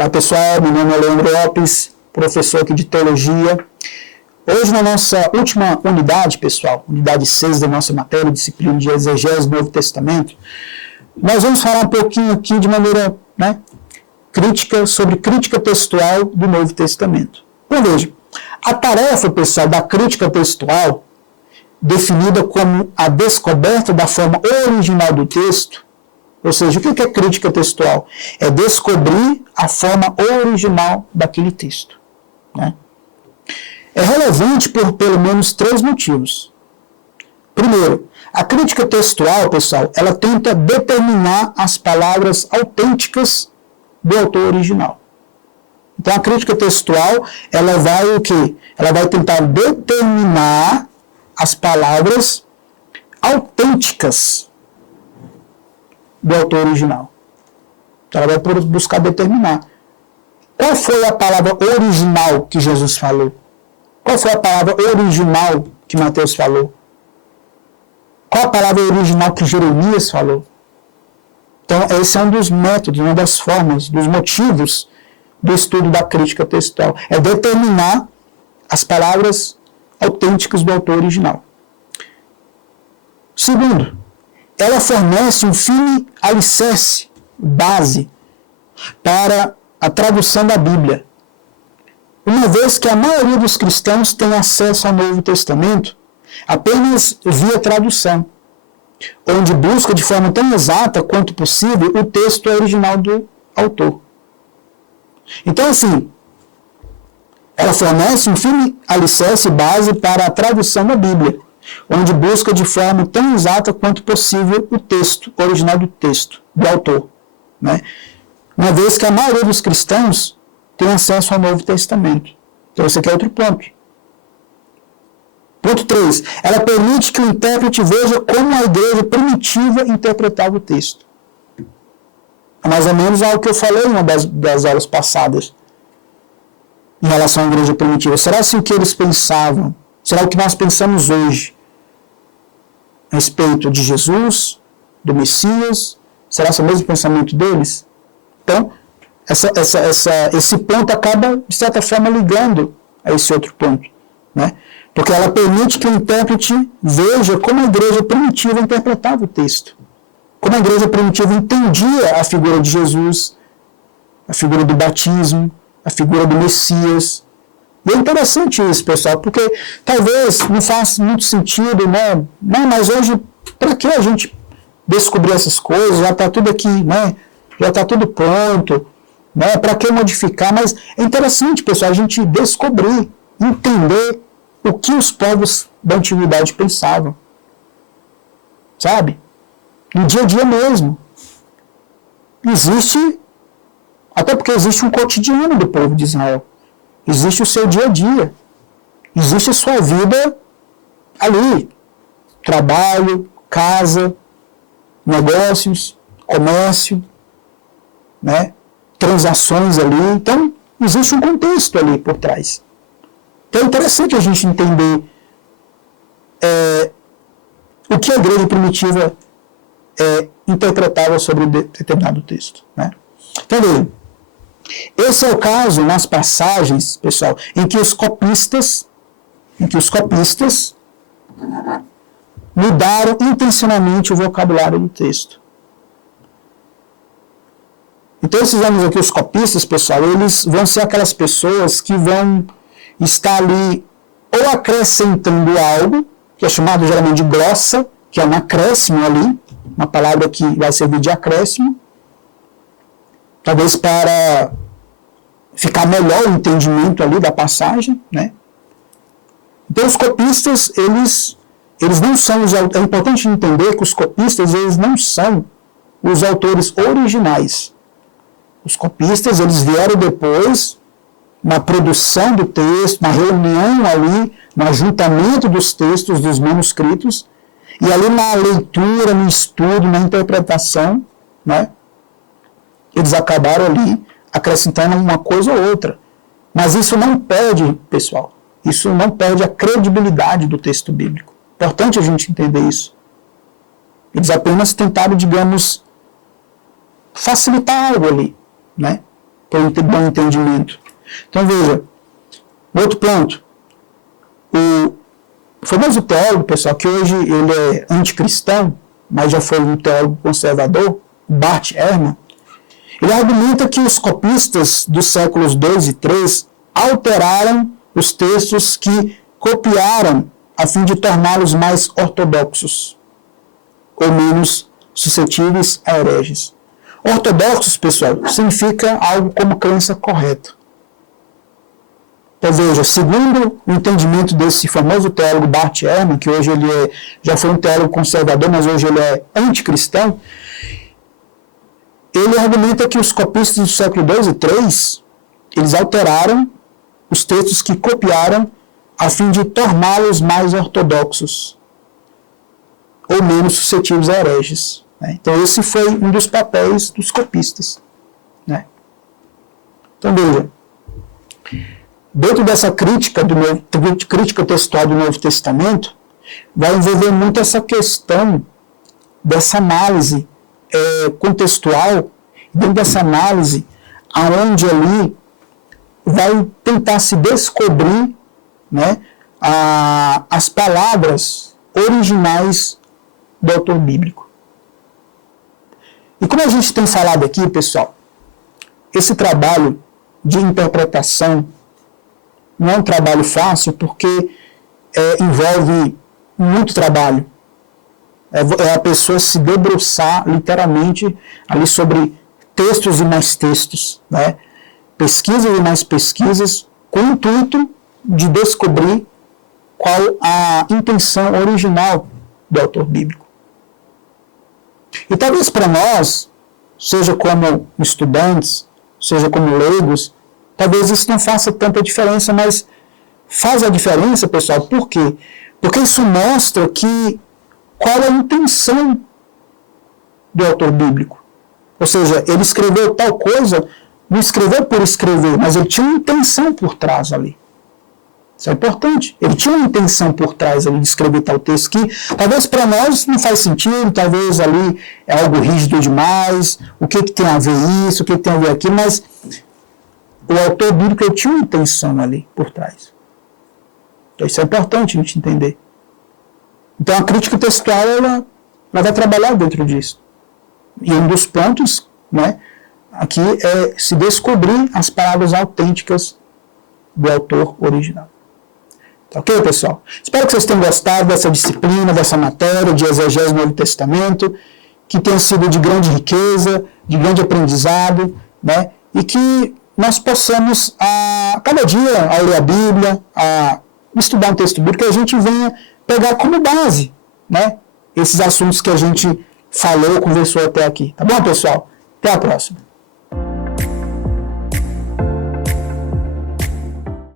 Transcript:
Olá pessoal, meu nome é Leandro Lopes, professor aqui de Teologia. Hoje na nossa última unidade, pessoal, unidade 6 da nossa matéria, disciplina de exegese do Novo Testamento, nós vamos falar um pouquinho aqui de maneira crítica, sobre crítica textual do Novo Testamento. Então veja, a tarefa, pessoal, da crítica textual, definida como a descoberta da forma original do texto, ou seja, o que é crítica textual? É descobrir a forma original daquele texto. Né? É relevante por pelo menos 3 motivos. Primeiro, a crítica textual, pessoal, ela tenta determinar as palavras autênticas do autor original. Então, a crítica textual, ela vai o quê? Ela vai tentar determinar as palavras autênticas do autor original. Então, ela vai buscar determinar. Qual foi a palavra original que Jesus falou? Qual foi a palavra original que Mateus falou? Qual a palavra original que Jeremias falou? Então, esse é um dos métodos, uma das formas, dos motivos do estudo da crítica textual. É determinar as palavras autênticas do autor original. Segundo, ela fornece um firme alicerce, base, para a tradução da Bíblia. Uma vez que a maioria dos cristãos tem acesso ao Novo Testamento apenas via tradução, onde busca de forma tão exata quanto possível o texto original do autor. Então, assim, ela fornece um firme alicerce, base para a tradução da Bíblia, onde busca de forma tão exata quanto possível o texto original do texto, do autor. Né? Uma vez que a maioria dos cristãos tem acesso ao Novo Testamento. Então, esse aqui é outro ponto. Ponto 3. Ela permite que o intérprete veja como a igreja primitiva interpretava o texto. É mais ou menos algo que eu falei em uma das aulas passadas, em relação à igreja primitiva. Será se o que eles pensavam, será o que nós pensamos hoje a respeito de Jesus, do Messias? Será esse o mesmo pensamento deles? Então, esse ponto acaba, de certa forma, ligando a esse outro ponto. Né? Porque ela permite que o intérprete veja como a igreja primitiva interpretava o texto. Como a igreja primitiva entendia a figura de Jesus, a figura do batismo, a figura do Messias. E é interessante isso, pessoal, porque talvez não faça muito sentido, né? Não, mas hoje, para que a gente descobrir essas coisas? Já está tudo aqui, né? Já está tudo pronto, né? Para que modificar? Mas é interessante, pessoal, a gente descobrir, entender o que os povos da antiguidade pensavam. Sabe? No dia a dia mesmo. Existe, até porque existe um cotidiano do povo de Israel. Existe o seu dia a dia. Existe a sua vida ali. Trabalho, casa, negócios, comércio, né? Transações ali. Então, existe um contexto ali por trás. Então é interessante a gente entender o que a igreja primitiva interpretava sobre determinado texto. Né? Então, veja, esse é o caso nas passagens, pessoal, em que os copistas mudaram intencionalmente o vocabulário do texto. Então, esses homens aqui, os copistas, pessoal, eles vão ser aquelas pessoas que vão estar ali ou acrescentando algo, que é chamado geralmente de glossa, que é um acréscimo ali, uma palavra que vai servir de acréscimo, talvez para ficar melhor o entendimento ali da passagem, né? Então, os copistas, eles não são é importante entender que os copistas, eles não são os autores originais. Os copistas, eles vieram depois, na produção do texto, na reunião ali, no ajuntamento dos textos, dos manuscritos, e ali na leitura, no estudo, na interpretação, né, eles acabaram ali acrescentando uma coisa ou outra. Mas isso não perde, pessoal, isso não perde a credibilidade do texto bíblico. Importante a gente entender isso. Eles apenas tentaram, digamos, facilitar algo ali, né? para um bom entendimento. Então veja, outro ponto, o famoso teólogo, pessoal, que hoje ele é anticristão, mas já foi um teólogo conservador, Bart Ehrman, ele argumenta que os copistas dos séculos II e III alteraram os textos que copiaram a fim de torná-los mais ortodoxos ou menos suscetíveis a hereges. Ortodoxos, pessoal, significa algo como crença correta. Então veja, segundo o entendimento desse famoso teólogo Bart Ehrman, que hoje ele já foi um teólogo conservador, mas hoje ele é anticristão, ele argumenta que os copistas do século II e III, eles alteraram os textos que copiaram a fim de torná-los mais ortodoxos ou menos suscetíveis a hereges. Né? Então esse foi um dos papéis dos copistas. Né? Então veja, dentro dessa crítica textual do Novo Testamento, vai envolver muito essa questão dessa análise contextual, dentro dessa análise, aonde ali vai tentar se descobrir, né, as palavras originais do autor bíblico. E como a gente tem falado aqui, pessoal, esse trabalho de interpretação não é um trabalho fácil, porque envolve muito trabalho. É a pessoa se debruçar literalmente ali sobre textos e mais textos, né? Pesquisas e mais pesquisas, com o intuito de descobrir qual a intenção original do autor bíblico. E talvez para nós, seja como estudantes, seja como leigos, talvez isso não faça tanta diferença, mas faz a diferença, pessoal, por quê? Porque isso mostra qual é a intenção do autor bíblico. Ou seja, ele escreveu tal coisa, não escreveu por escrever, mas ele tinha uma intenção por trás ali. Isso é importante. Ele tinha uma intenção por trás ali de escrever tal texto que talvez para nós não faz sentido, talvez ali é algo rígido demais, o que tem a ver isso, o que tem a ver aquilo, mas o autor bíblico ele tinha uma intenção ali por trás. Então isso é importante a gente entender. Então a crítica textual ela vai trabalhar dentro disso. E um dos pontos, né, aqui é se descobrir as palavras autênticas do autor original. Tá ok, pessoal? Espero que vocês tenham gostado dessa disciplina, dessa matéria de exegese do Novo Testamento, que tenha sido de grande riqueza, de grande aprendizado, né, e que nós possamos, a cada dia, ao ler a Bíblia, a estudar um texto bíblico, que a gente venha pegar como base, né, esses assuntos que a gente falou, conversou até aqui. Tá bom, pessoal? Até a próxima.